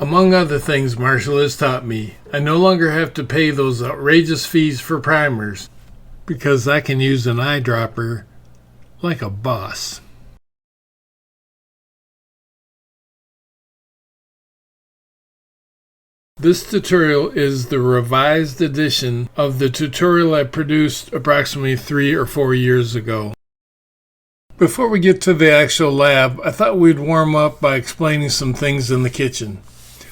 Among other things Marshall has taught me, I no longer have to pay those outrageous fees for primers because I can use an eyedropper like a boss. This tutorial is the revised edition of the tutorial I produced approximately 3 or 4 years ago. Before we get to the actual lab, I thought we'd warm up by explaining some things in the kitchen.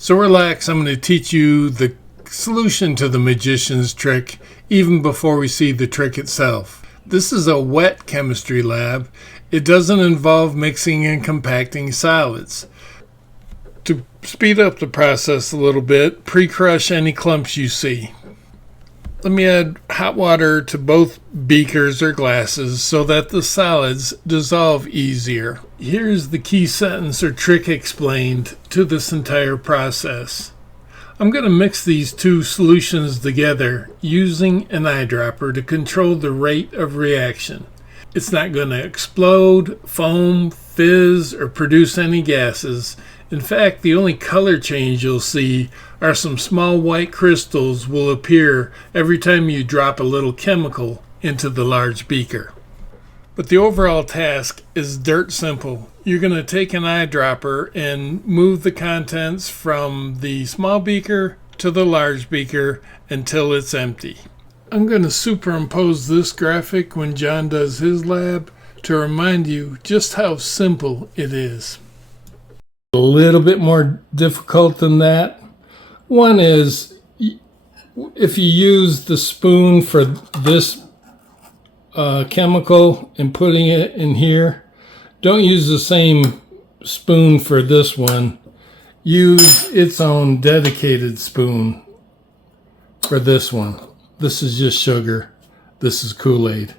So relax, I'm going to teach you the solution to the magician's trick even before we see the trick itself. This is a wet chemistry lab. It doesn't involve mixing and compacting solids. To speed up the process a little bit, pre-crush any clumps you see. Let me add hot water to both beakers or glasses so that the solids dissolve easier. Here's the key sentence or trick explained to this entire process. I'm going to mix these two solutions together using an eyedropper to control the rate of reaction. It's not going to explode, foam, fizz, or produce any gases. In fact, the only color change you'll see are some small white crystals will appear every time you drop a little chemical into the large beaker. But the overall task is dirt simple. You're going to take an eyedropper and move the contents from the small beaker to the large beaker until it's empty. I'm going to superimpose this graphic when John does his lab to remind you just how simple it is. A little bit more difficult than that. One is if you use the spoon for this chemical and putting it in here, don't use the same spoon for this one. Use its own dedicated spoon for this one. This is just sugar. This is Kool-Aid.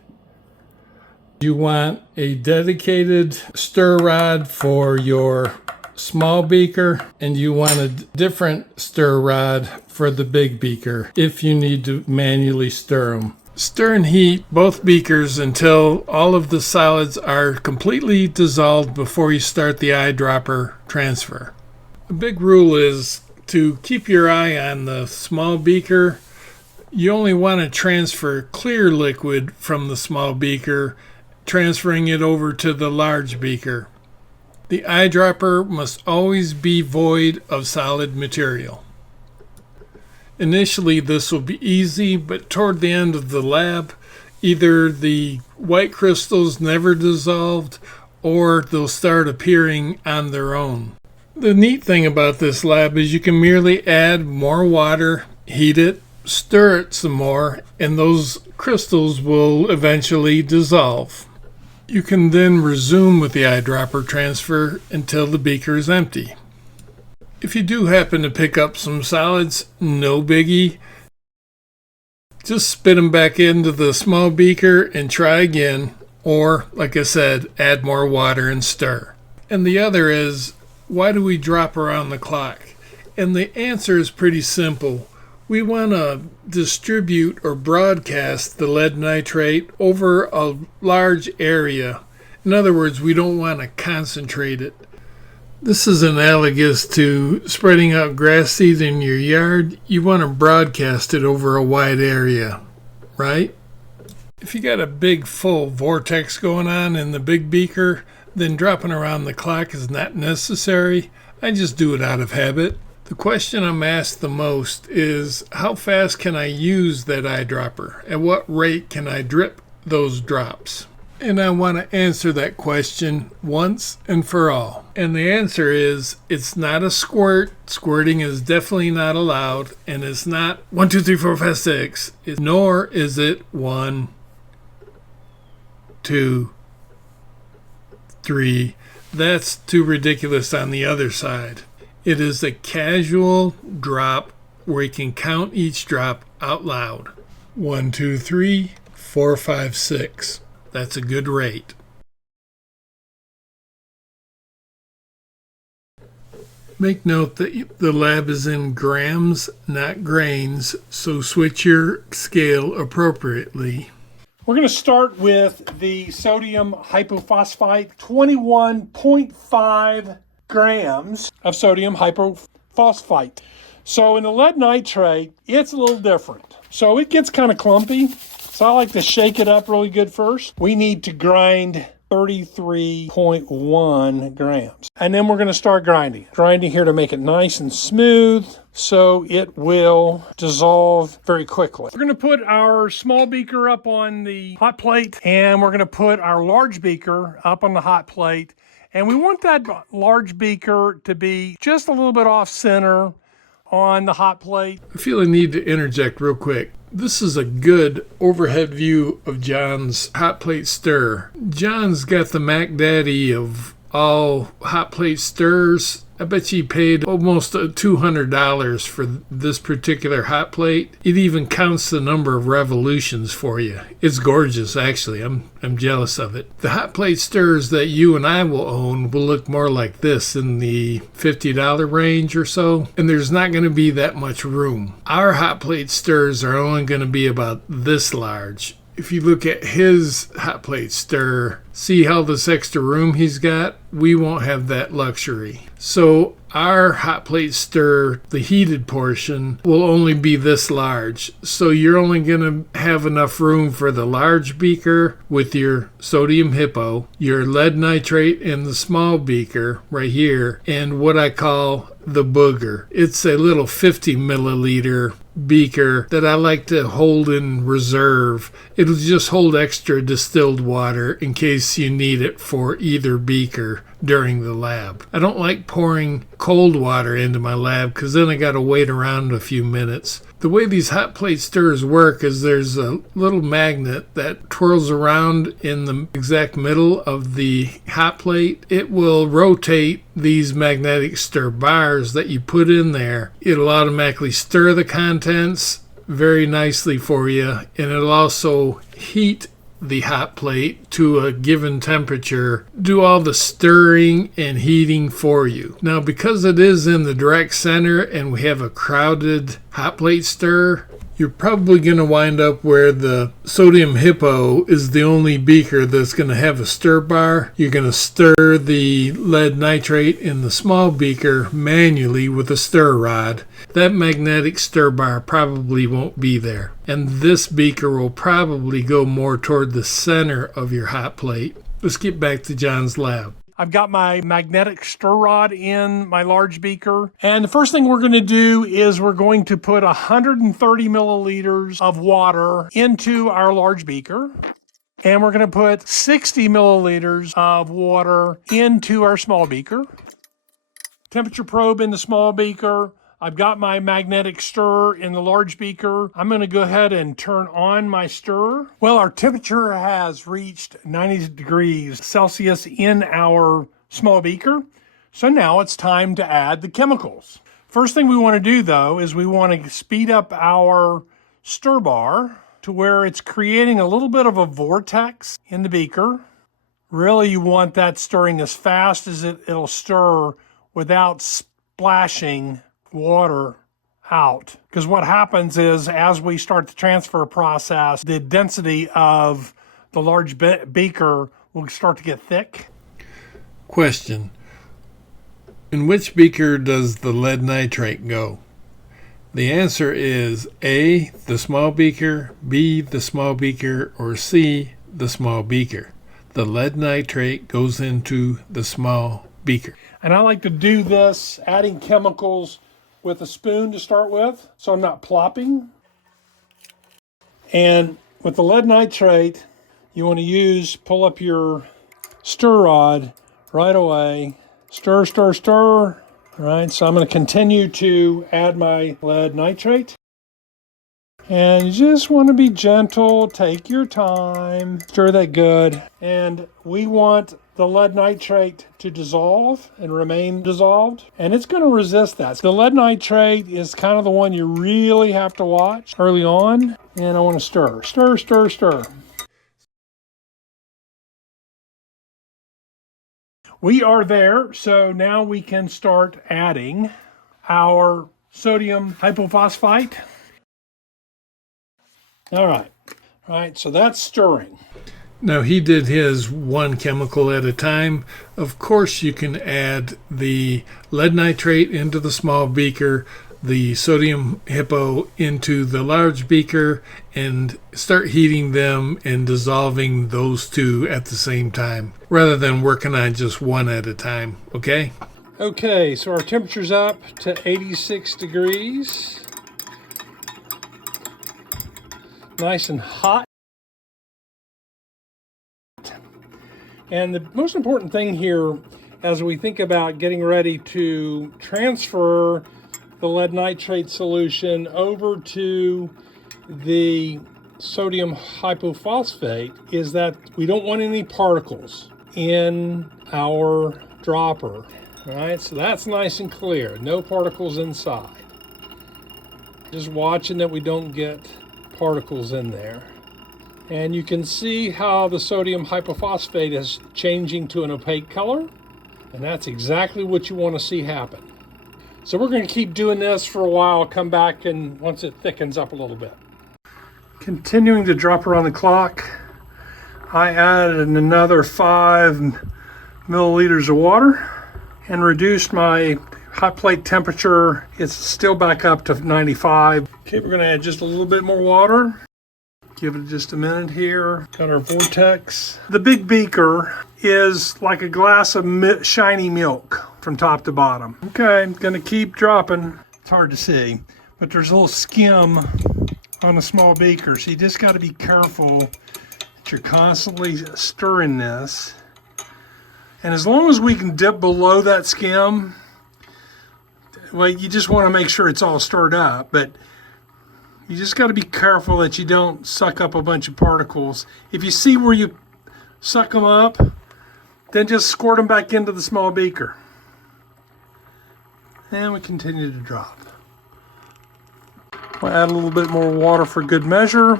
You want a dedicated stir rod for your small beaker, and you want a different stir rod for the big beaker if you need to manually stir them. Stir and heat both beakers until all of the solids are completely dissolved before you start the eyedropper transfer. A big rule is to keep your eye on the small beaker. You only want to transfer clear liquid from the small beaker, transferring it over to the large beaker. The eyedropper must always be void of solid material. Initially, this will be easy, but toward the end of the lab, either the white crystals never dissolved or they'll start appearing on their own. The neat thing about this lab is you can merely add more water, heat it, stir it some more, and those crystals will eventually dissolve. You can then resume with the eyedropper transfer until the beaker is empty. If you do happen to pick up some solids, no biggie. Just spit them back into the small beaker and try again, or, like I said, add more water and stir. And the other is, why do we drop around the clock? And the answer is pretty simple. We want to distribute or broadcast the lead nitrate over a large area. In other words, we don't want to concentrate it. This is analogous to spreading out grass seed in your yard. You want to broadcast it over a wide area, right? If you got a big full vortex going on in the big beaker, then dropping around the clock is not necessary. I just do it out of habit. The question I'm asked the most is, how fast can I use that eyedropper? At what rate can I drip those drops? And I want to answer that question once and for all. And the answer is, it's not a squirt. Squirting is definitely not allowed. And it's not 1, 2, 3, 4, 5, 6. Nor is it 1, 2, 3. That's too ridiculous on the other side. It is a casual drop where you can count each drop out loud. 1, 2, 3, 4, 5, 6. That's a good rate. Make note that the lab is in grams, not grains, so switch your scale appropriately. We're going to start with the sodium hypophosphite, 21.5 grams of sodium hypophosphite. hypophosphite. So in the lead nitrate, it's a little different. So it gets kind of clumpy. So I like to shake it up really good first. We need to grind 33.1 grams. And then we're going to start grinding. Grinding here to make it nice and smooth so it will dissolve very quickly. We're going to put our small beaker up on the hot plate, and we're going to put our large beaker up on the hot plate. And we want that large beaker to be just a little bit off center on the hot plate. I feel I need to interject real quick. This is a good overhead view of John's hot plate stir. John's got the Mac Daddy of all hot plate stirs. I bet you paid almost $200 for this particular hot plate. It even counts the number of revolutions for you. It's gorgeous, actually. I'm jealous of it. The hot plate stirs that you and I will own will look more like this in the $50 range or so, and there's not going to be that much room. Our hot plate stirs are only going to be about this large. If you look at his hot plate stir, see how this extra room he's got? We won't have that luxury. So our hot plate stir, the heated portion, will only be this large. So you're only going to have enough room for the large beaker with your sodium Hippo, your lead nitrate in the small beaker right here, and what I call the booger. It's a little 50 milliliter beaker that I like to hold in reserve. It'll just hold extra distilled water in case you need it for either beaker during the lab. I don't like pouring cold water into my lab because then I got to wait around a few minutes. The way these hot plate stirrers work is there's a little magnet that twirls around in the exact middle of the hot plate. It will rotate these magnetic stir bars that you put in there. It'll automatically stir the contents very nicely for you, and it'll also heat the hot plate to a given temperature, do all the stirring and heating for you. Now, because it is in the direct center and we have a crowded hot plate stir, you're probably going to wind up where the sodium Hippo is the only beaker that's going to have a stir bar. You're going to stir the lead nitrate in the small beaker manually with a stir rod. That magnetic stir bar probably won't be there. And this beaker will probably go more toward the center of your hot plate. Let's get back to John's lab. I've got my magnetic stir rod in my large beaker. And the first thing we're going to do is we're going to put 130 milliliters of water into our large beaker. And we're going to put 60 milliliters of water into our small beaker. Temperature probe in the small beaker. I've got my magnetic stirrer in the large beaker. I'm going to go ahead and turn on my stirrer. Well, our temperature has reached 90 degrees Celsius in our small beaker. So now it's time to add the chemicals. First thing we want to do, though, is we want to speed up our stir bar to where it's creating a little bit of a vortex in the beaker. Really, you want that stirring as fast as it'll stir without splashing water out, because what happens is as we start the transfer process, the density of the large beaker will start to get thick. Question: in which beaker does the lead nitrate go? The answer is A, the small beaker, B, the small beaker, or C, the small beaker. The lead nitrate goes into the small beaker. And I like to do this, adding chemicals with a spoon to start with, so I'm not plopping. And with the lead nitrate, you want to pull up your stir rod right away. Stir, stir, stir. All right, so I'm going to continue to add my lead nitrate. And you just want to be gentle, take your time, stir that good. And we want the lead nitrate to dissolve and remain dissolved, and it's going to resist that. The lead nitrate is kind of the one you really have to watch early on, and I want to stir, stir, stir, stir. We are there, so now we can start adding our sodium hypophosphite. All right, so that's stirring. Now he did his one chemical at a time. Of course you can add the lead nitrate into the small beaker, the sodium Hippo into the large beaker, and start heating them and dissolving those two at the same time, rather than working on just one at a time, okay? Okay, so our temperature's up to 86 degrees. Nice and hot. And the most important thing here, as we think about getting ready to transfer the lead nitrate solution over to the sodium hypophosphate, is that we don't want any particles in our dropper. All right, so that's nice and clear. No particles inside. Just watching that we don't get particles in there. And you can see how the sodium hypophosphate is changing to an opaque color. And that's exactly what you want to see happen. So we're going to keep doing this for a while, come back and once it thickens up a little bit. Continuing to drop around the clock, I added another 5 milliliters of water and reduced my hot plate temperature. It's still back up to 95. Okay, we're going to add just a little bit more water. Give it just a minute here. Got our vortex. The big beaker is like a glass of shiny milk from top to bottom. Okay, I'm gonna keep dropping. It's hard to see, but there's a little skim on a small beaker, so you just got to be careful that you're constantly stirring this. And as long as we can dip below that skim, well, you just want to make sure it's all stirred up, but you just got to be careful that you don't suck up a bunch of particles. If you see where you suck them up, then just squirt them back into the small beaker. And we continue to drop. We'll add a little bit more water for good measure.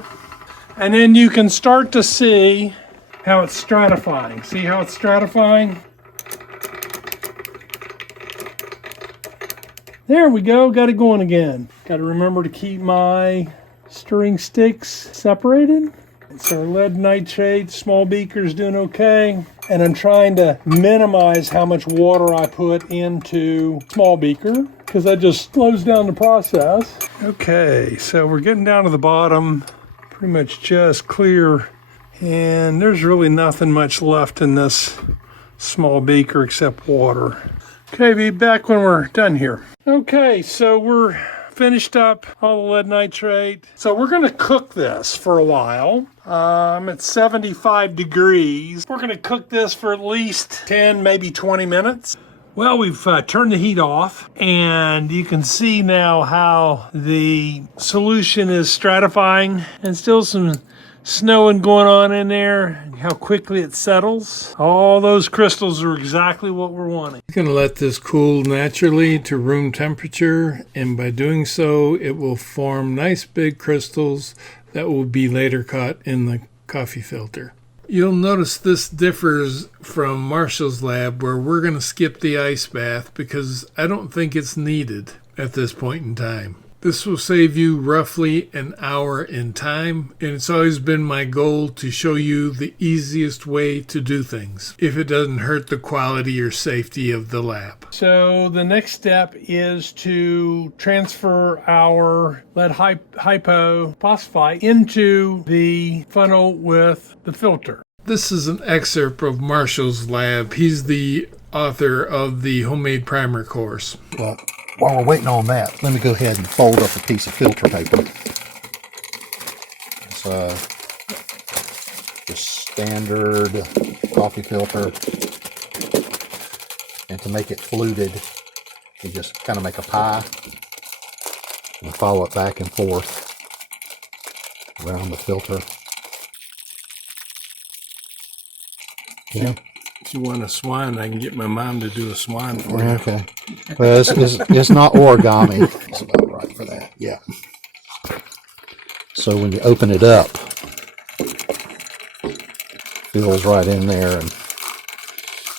And then you can start to see how it's stratifying. See how it's stratifying? There we go, got it going again. Got to remember to keep my stirring sticks separated. So our lead nitrate, small beaker's doing okay. And I'm trying to minimize how much water I put into small beaker because that just slows down the process. Okay, so we're getting down to the bottom, pretty much just clear. And there's really nothing much left in this small beaker except water. Okay, be back when we're done here. Okay, so we're finished up all the lead nitrate. So we're going to cook this for a while. I'm at 75 degrees. We're going to cook this for at least 10, maybe 20 minutes. Well, we've turned the heat off, and you can see now how the solution is stratifying, and still some snowing going on in there, and how quickly it settles. All those crystals are exactly what we're wanting. You're going to let this cool naturally to room temperature, and by doing so, it will form nice big crystals that will be later caught in the coffee filter. You'll notice this differs from Marshall's lab, where we're going to skip the ice bath because I don't think it's needed at this point in time. This will save you roughly an hour in time, and it's always been my goal to show you the easiest way to do things if it doesn't hurt the quality or safety of the lab. So the next step is to transfer our lead hypophosphite into the funnel with the filter. This is an excerpt of Marshall's lab. He's the author of the homemade primer course. Well, while we're waiting on that, let me go ahead and fold up a piece of filter paper. It's just standard coffee filter. And to make it fluted, you just kind of make a pie and follow it back and forth around the filter. Yeah. If you want a swan, I can get my mom to do a swan for you. Okay. Well, it's not origami. It's about right for that. Yeah. So when you open it up, fills right in there and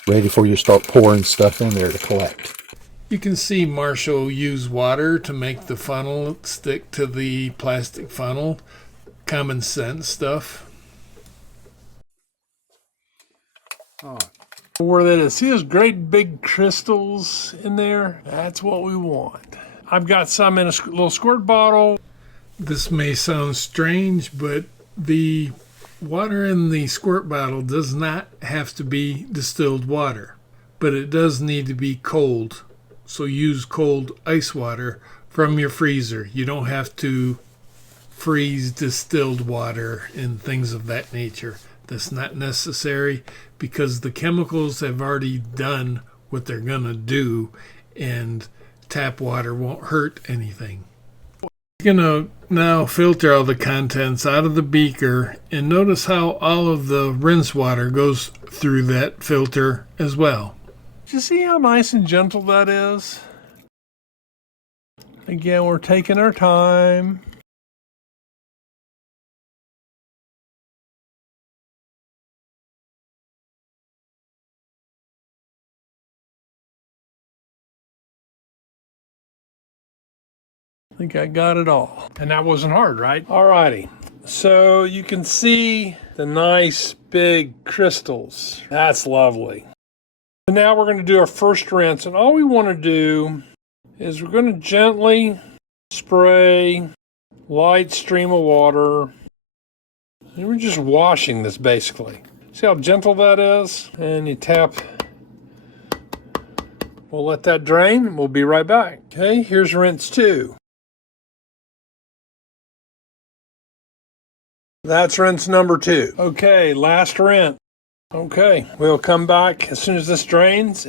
ready for you to start pouring stuff in there to collect. You can see Marshall use water to make the funnel stick to the plastic funnel. Common sense stuff. All right. Where that is. See those great big crystals in there? That's what we want. I've got some in a little squirt bottle. This may sound strange, but the water in the squirt bottle does not have to be distilled water, but it does need to be cold. So use cold ice water from your freezer. You don't have to freeze distilled water and things of that nature. That's not necessary because the chemicals have already done what they're going to do, and tap water won't hurt anything. You're going to now filter all the contents out of the beaker, and notice how all of the rinse water goes through that filter as well. Do you see how nice and gentle that is? Again, we're taking our time. I think I got it all. And that wasn't hard, right? Alrighty. So you can see the nice big crystals. That's lovely. So now we're going to do our first rinse. And all we want to do is we're going to gently spray light stream of water. And we're just washing this basically. See how gentle that is? And you tap. We'll let that drain and we'll be right back. Okay, here's rinse 2. That's rinse number 2. Okay, last rinse. Okay, we'll come back as soon as this drains.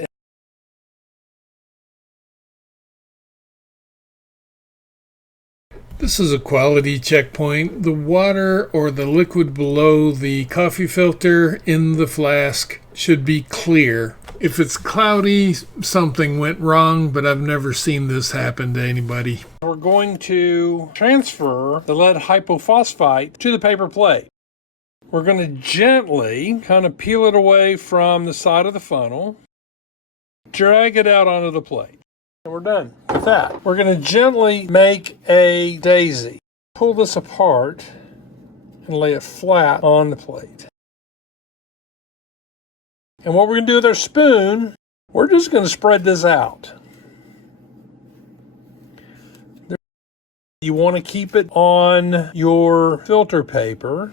This is a quality checkpoint. The water or the liquid below the coffee filter in the flask should be clear. If it's cloudy, something went wrong, but I've never seen this happen to anybody. We're going to transfer the lead hypophosphite to the paper plate. We're going to gently kind of peel it away from the side of the funnel, drag it out onto the plate. And we're done with that. We're going to gently make a daisy. Pull this apart and lay it flat on the plate. And what we're going to do with our spoon, we're just going to spread this out. You want to keep it on your filter paper.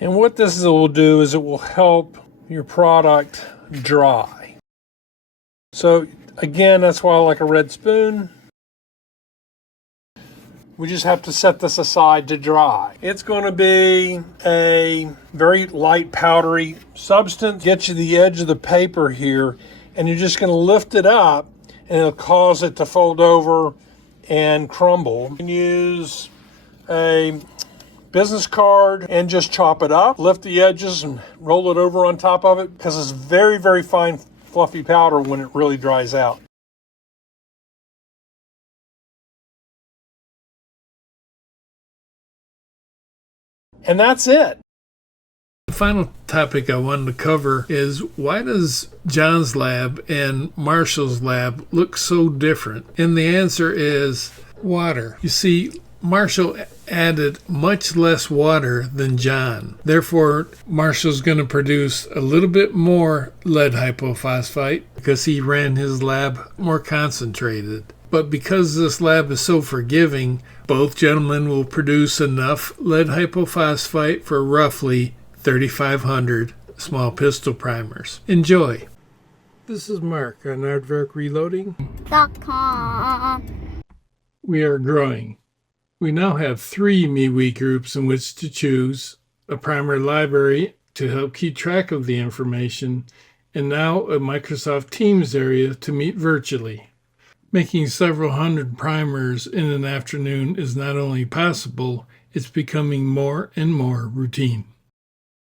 And what this will do is it will help your product dry. So again, that's why I like a red spoon. We just have to set this aside to dry. It's going to be a very light powdery substance. Get you the edge of the paper here, and you're just going to lift it up, and it'll cause it to fold over and crumble. You can use a business card and just chop it up, lift the edges and roll it over on top of it, because it's very, very fine, fluffy powder when it really dries out. And that's it. The final topic I wanted to cover is, why does John's lab and Marshall's lab look so different? And the answer is water. You see, Marshall added much less water than John. Therefore, Marshall's going to produce a little bit more lead hypophosphite because he ran his lab more concentrated. But because this lab is so forgiving, both gentlemen will produce enough lead hypophosphite for roughly 3,500 small pistol primers. Enjoy. This is Mark on aardvarkreloading.com. We are growing. We now have 3 MeWe groups in which to choose, a primer library to help keep track of the information, and now a Microsoft Teams area to meet virtually. Making several hundred primers in an afternoon is not only possible, it's becoming more and more routine.